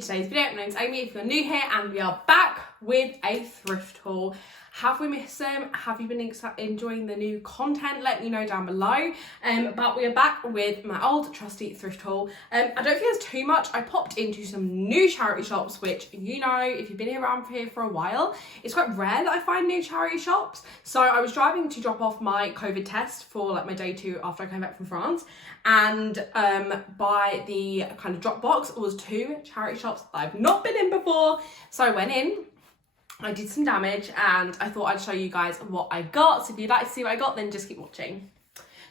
to today's video. My name's Amy if you're new here, and we are back with a thrift haul. Have we missed them? Have you been enjoying the new content? Let me know down below. But we are back with my old trusty thrift haul. I don't think there's too much. I popped into some new charity shops, which, you know, if you've been around here for a while, it's quite rare that I find new charity shops. So I was driving to drop off my COVID test for like my day 2 after I came back from France, and by the kind of drop box was 2 charity shops that I've not been in before. So I went in, I did some damage, and I thought I'd show you guys what I got. So if you'd like to see what I got, then just keep watching.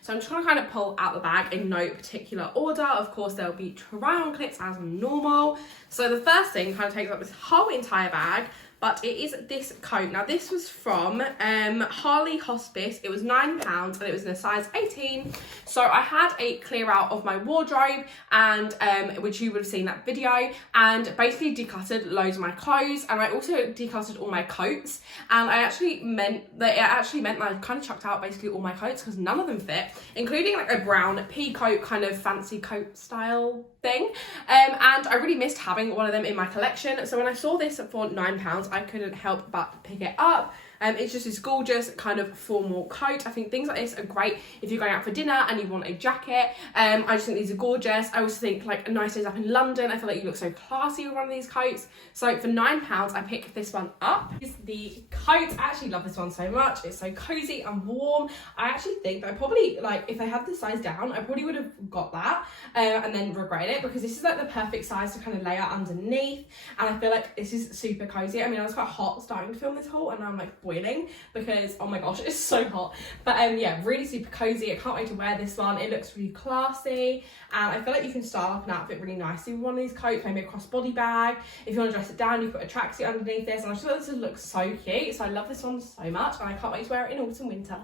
So I'm just going to kind of pull out the bag in no particular order. Of course, there'll be try-on clips as normal. So the first thing kind of takes up this whole entire bag, but it is this coat. Now this was from Harley Hospice. It was £9 and it was in a size 18. So I had a clear out of my wardrobe, and which you would have seen that video, and basically decluttered loads of my clothes, and I also decluttered all my coats, and it actually meant that I kind of chucked out basically all my coats because none of them fit, including like a brown pea coat, kind of fancy coat style thing, and I really missed having one of them in my collection. So when I saw this for £9, I couldn't help but pick it up. It's just this gorgeous kind of formal coat. I think things like this are great if you're going out for dinner and you want a jacket. I just think these are gorgeous. I also think like nice days up in London, I feel like you look so classy with one of these coats. So for £9, I picked this one up. This is the coat. I actually love this one so much. It's so cozy and warm. I actually think that I probably, like, if I had the size down, I probably would have got that and then regret it, because this is like the perfect size to kind of layer underneath, and I feel like this is super cozy. I mean, I was quite hot starting to film this haul, and now I'm like boiling because, oh my gosh, it's so hot. But yeah, really super cozy. I can't wait to wear this one. It looks really classy, and I feel like you can style up an outfit really nicely with one of these coats, maybe a crossbody bag. If you want to dress it down, you put a tracksuit underneath this, and I just thought this would look so cute. So I love this one so much, and I can't wait to wear it in autumn winter.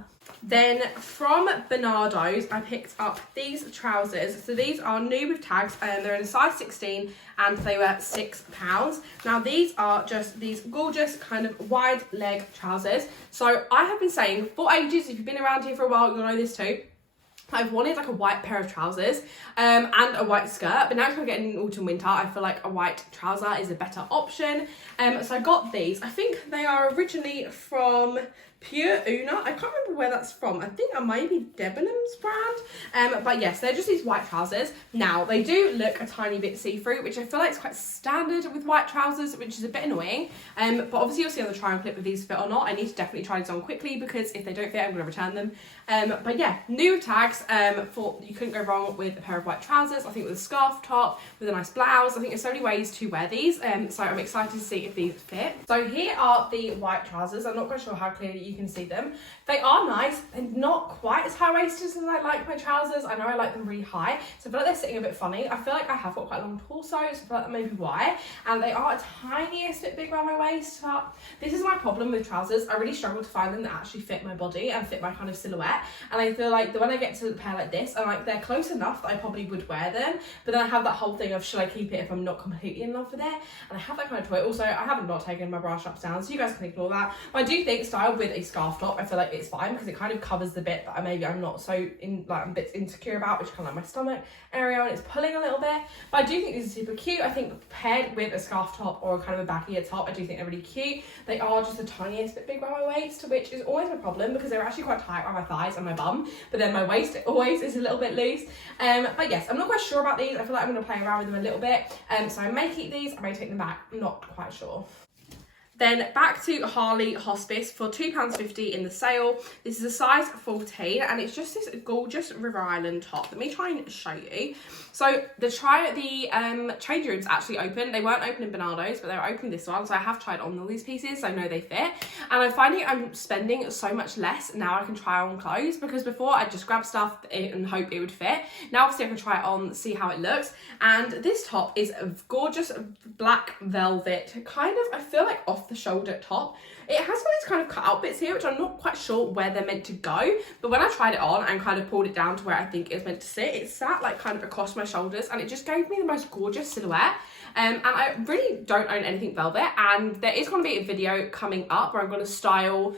Then from Bernardo's, I picked up these trousers. So these are new with tags, and they're in a size 16, and they were £6. Now these are just these gorgeous kind of wide leg trousers. So I have been saying for ages, if you've been around here for a while, you'll know this too, I've wanted like a white pair of trousers and a white skirt, but now if I'm getting autumn winter, I feel like a white trouser is a better option. So I got these. I think they are originally from Pure Una. I can't remember where that's from. I think it might be Debenhams brand. But yes, they're just these white trousers. Now they do look a tiny bit see-through, which I feel like is quite standard with white trousers, which is a bit annoying. But obviously you'll see on the try-on clip if these fit or not. I need to definitely try these on quickly, because if they don't fit, I'm going to return them. But yeah, new tags. For you couldn't go wrong with a pair of white trousers. I think with a scarf top, with a nice blouse. I think there's so many ways to wear these. So I'm excited to see if these fit. So here are the white trousers. I'm not quite sure how clearly you can see them. They are nice. They're not quite as high-waisted as I like my trousers. I know I like them really high, so I feel like they're sitting a bit funny. I feel like I have got quite a long torso, so I feel like that may be why. And they are a tiniest bit big around my waist, but this is my problem with trousers. I really struggle to find them that actually fit my body and fit my kind of silhouette. And I feel like when I get to a pair like this, I'm like, they're close enough that I probably would wear them, but then I have that whole thing of, should I keep it if I'm not completely in love with it? And I have that kind of toy. Also, I have not taken my bra straps down, so you guys can ignore that. But I do think styled with a scarf top, I feel like it's fine, because it kind of covers the bit that I'm not so I'm a bit insecure about, which is kind of like my stomach area, and it's pulling a little bit. But I do think these are super cute. I think paired with a scarf top or kind of a baggier top, I do think they're really cute. They are just the tiniest bit big around my waist, which is always my problem, because they're actually quite tight around my thighs and my bum, but then my waist always is a little bit loose. But yes, I'm not quite sure about these. I feel like I'm going to play around with them a little bit. So I may keep these, I may take them back, I'm not quite sure. Then back to Harley Hospice for £2.50 in the sale. This is a size 14, and it's just this gorgeous River Island top. Let me try and show you. So the change rooms actually open. They weren't open in Bernardo's, but they were open this one. So I have tried on all these pieces, so I know they fit. And I'm finding I'm spending so much less now I can try on clothes, because before I'd just grab stuff and hope it would fit. Now obviously I can try it on, see how it looks. And this top is a gorgeous black velvet, kind of, I feel like off the shoulder top. It has all these kind of cut out bits here, which I'm not quite sure where they're meant to go, but when I tried it on and kind of pulled it down to where I think it's meant to sit, it sat like kind of across my shoulders, and it just gave me the most gorgeous silhouette. And I really don't own anything velvet, and there is going to be a video coming up where I'm going to style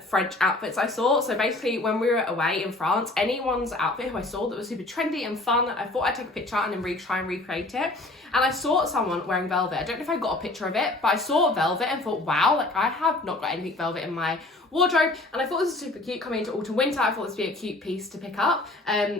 French outfits I saw. So basically when we were away in France, anyone's outfit who I saw that was super trendy and fun, I thought I'd take a picture and then try and recreate it. And I saw someone wearing velvet. I don't know if I got a picture of it, but I saw velvet and thought, wow, like I have not got anything velvet in my wardrobe, and I thought this was super cute coming into autumn winter. I thought this would be a cute piece to pick up,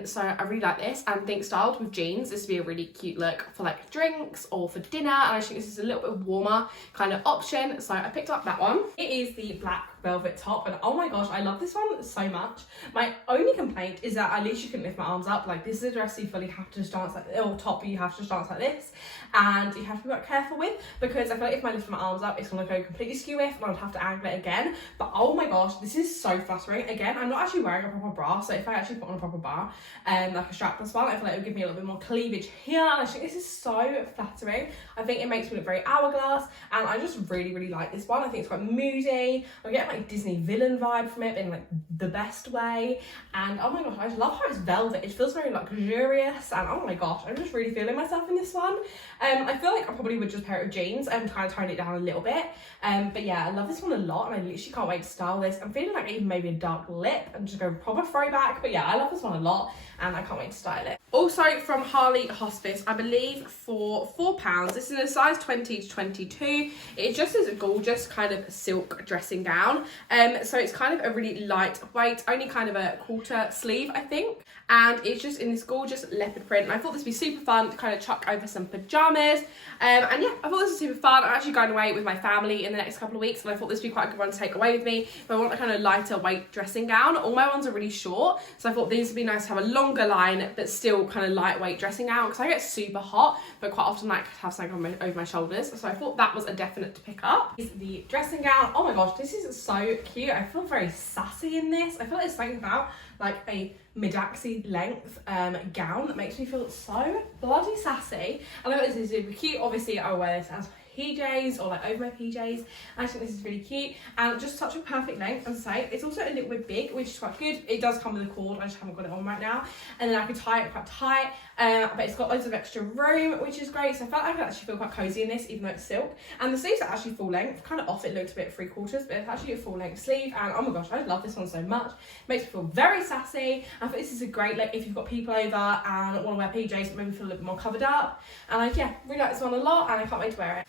so I really like this, and think styled with jeans this would be a really cute look for like drinks or for dinner, and I think this is a little bit warmer kind of option, so I picked up that one. It is the black velvet top, and oh my gosh, I love this one so much. My only complaint is that at least you couldn't lift my arms up. Like, this is a dress you fully have to just dance like, or top you have to just dance like this, and you have to be quite careful with, because I feel like if I lift my arms up it's gonna go completely skew if, and I'd have to angle it again. But oh my gosh, this is so flattering. Again, I'm not actually wearing a proper bra, so if I actually put on a proper bra, like a strapless one, I feel like it would give me a little bit more cleavage here, and I think this is so flattering. I think it makes me look very hourglass, and I just really like this one. I think it's quite moody. I get like Disney villain vibe from it in like the best way, and oh my gosh, I just love how it's velvet. It feels very luxurious, and oh my gosh, I'm just really feeling myself in this one. I feel like I probably would just pair it with jeans and kind of tone it down a little bit, but yeah, I love this one a lot, and I literally can't wait to style this. I'm feeling like even maybe a dark lip and just go proper throwback, but yeah, I love this one a lot, and I can't wait to style it. Also from Harley Hospice, I believe for £4. This is in a size 20 to 22. It just is a gorgeous kind of silk dressing gown. So it's kind of a really lightweight, only kind of a quarter sleeve, I think. And it's just in this gorgeous leopard print. And I thought this would be super fun to kind of chuck over some pajamas. And yeah, I thought this was super fun. I'm actually going away with my family in the next couple of weeks, and I thought this would be quite a good one to take away with me if I want a kind of lighter weight dressing gown. All my ones are really short, so I thought these would be nice to have a longer line, but still kind of lightweight dressing gown, because I get super hot, but quite often like to have something over my shoulders. So I thought that was a definite to pick up. Is the dressing gown. Oh my gosh, this is so cute. I feel very sassy in this. I feel like it's something about like a mid-axi length gown that makes me feel so bloody sassy. And I thought this is super cute. Obviously I wear this as PJs or like over my PJs. I think this is really cute and just such a perfect length. As I say, it's also a little bit big, which is quite good. It does come with a cord, I just haven't got it on right now, and then I could tie it quite tight, but it's got loads of extra room, which is great. So I felt like I could actually feel quite cozy in this, even though it's silk. And the sleeves are actually full length. Kind of off it looks a bit 3/4, but it's actually a full length sleeve, and oh my gosh, I love this one so much. It makes me feel very sassy. I think this is a great, like, if you've got people over and want to wear PJs but maybe feel a little bit more covered up. And yeah, really like this one a lot, and I can't wait to wear it.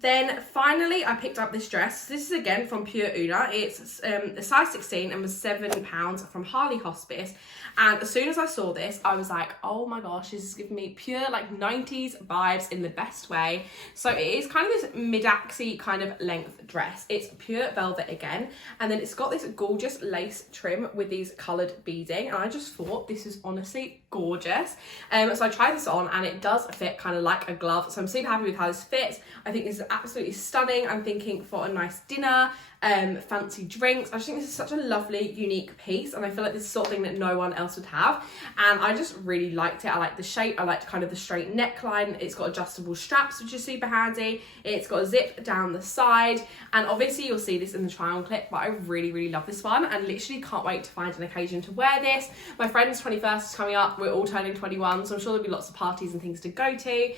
Then finally, I picked up this dress. This is again from Pure Una. It's a size 16 and was £7 from Harley Hospice. And as soon as I saw this, I was like, oh my gosh, this is giving me pure like 90s vibes in the best way. So it is kind of this mid-axi kind of length dress. It's pure velvet again. And then it's got this gorgeous lace trim with these coloured beading. And I just thought this is honestly gorgeous. So I tried this on and it does fit kind of like a glove. So I'm super happy with how this fits. I think this is absolutely stunning. I'm thinking for a nice dinner, fancy drinks. I just think this is such a lovely, unique piece, and I feel like this is the sort of thing that no one else would have, and I just really liked it. I like the shape, I liked kind of the straight neckline. It's got adjustable straps, which is super handy. It's got a zip down the side, and obviously you'll see this in the try on clip, but I really love this one and literally can't wait to find an occasion to wear this. My friend's 21st is coming up, we're all turning 21, so I'm sure there'll be lots of parties and things to go to,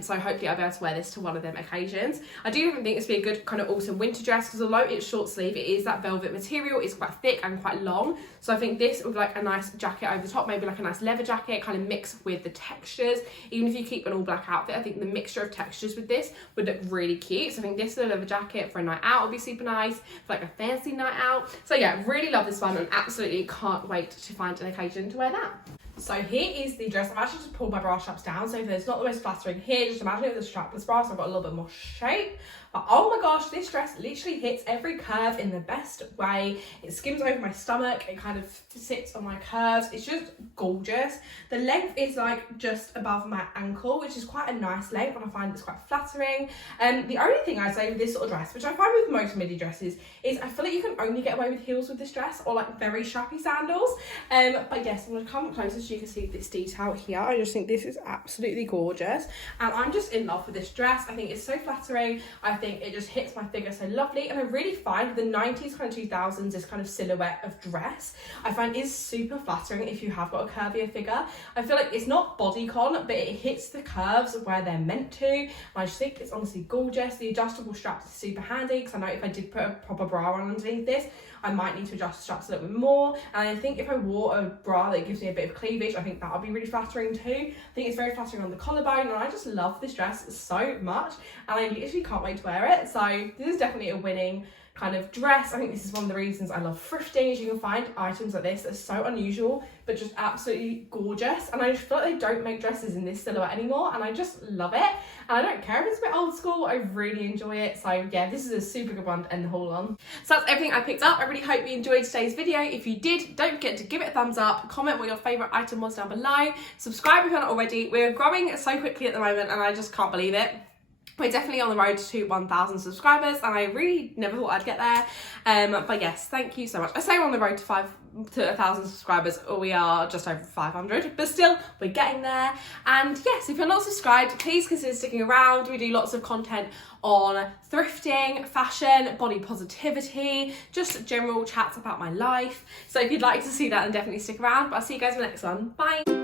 so hopefully I'll be able to wear this to one of them occasions. I do even think this would be a good kind of autumn winter dress, because although it's short sleeve, it is that velvet material. It's quite thick and quite long, so I think this with like a nice jacket over the top, maybe like a nice leather jacket, kind of mixed with the textures. Even if you keep an all black outfit, I think the mixture of textures with this would look really cute. So I think this with a leather jacket for a night out would be super nice, for like a fancy night out. So yeah, really love this one and absolutely can't wait to find an occasion to wear that. So here is the dress. I've actually just pulled my bra straps down, so if it's not the most flattering here, just imagine it with a strapless bra, so I've got a little bit more shape. But oh my gosh, this dress literally hits every curve in the best way. It skims over my stomach, it kind of sits on my curves. It's just gorgeous. The length is like just above my ankle, which is quite a nice length, and I find it's quite flattering. The only thing I'd say with this sort of dress, which I find with most midi dresses, is I feel like you can only get away with heels with this dress, or like very strappy sandals. But yes, I'm gonna come closer so you can see this detail here. I just think this is absolutely gorgeous, and I'm just in love with this dress. I think it's so flattering. I think it just hits my figure so lovely, and I really find the 90s kind of 2000s, this kind of silhouette of dress I find is super flattering if you have got a curvier figure. I feel like it's not bodycon, but it hits the curves where they're meant to, and I just think it's honestly gorgeous. The adjustable straps are super handy, because I know if I did put a proper bra on underneath this, I might need to adjust the straps a little bit more. And I think if I wore a bra that gives me a bit of cleavage, I think that would be really flattering too. I think it's very flattering on the collarbone, and I just love this dress so much, and I literally can't wait to wear it. So this is definitely a winning kind of dress. I think this is one of the reasons I love thrifting, is you can find items like this that are so unusual but just absolutely gorgeous, and I just feel like they don't make dresses in this silhouette anymore, and I just love it. And I don't care if it's a bit old school, I really enjoy it. So yeah, this is a super good one to end the haul on. So that's everything I picked up. I really hope you enjoyed today's video. If you did, don't forget to give it a thumbs up, comment what your favourite item was down below, subscribe if you're not already. We're growing so quickly at the moment and I just can't believe it. We're definitely on the road to 1,000 subscribers, and I really never thought I'd get there. But yes, thank you so much. I say we're on the road to 1,000 subscribers, or we are just over 500, but still, we're getting there. And yes, if you're not subscribed, please consider sticking around. We do lots of content on thrifting, fashion, body positivity, just general chats about my life. So if you'd like to see that, then definitely stick around. But I'll see you guys in the next one. Bye.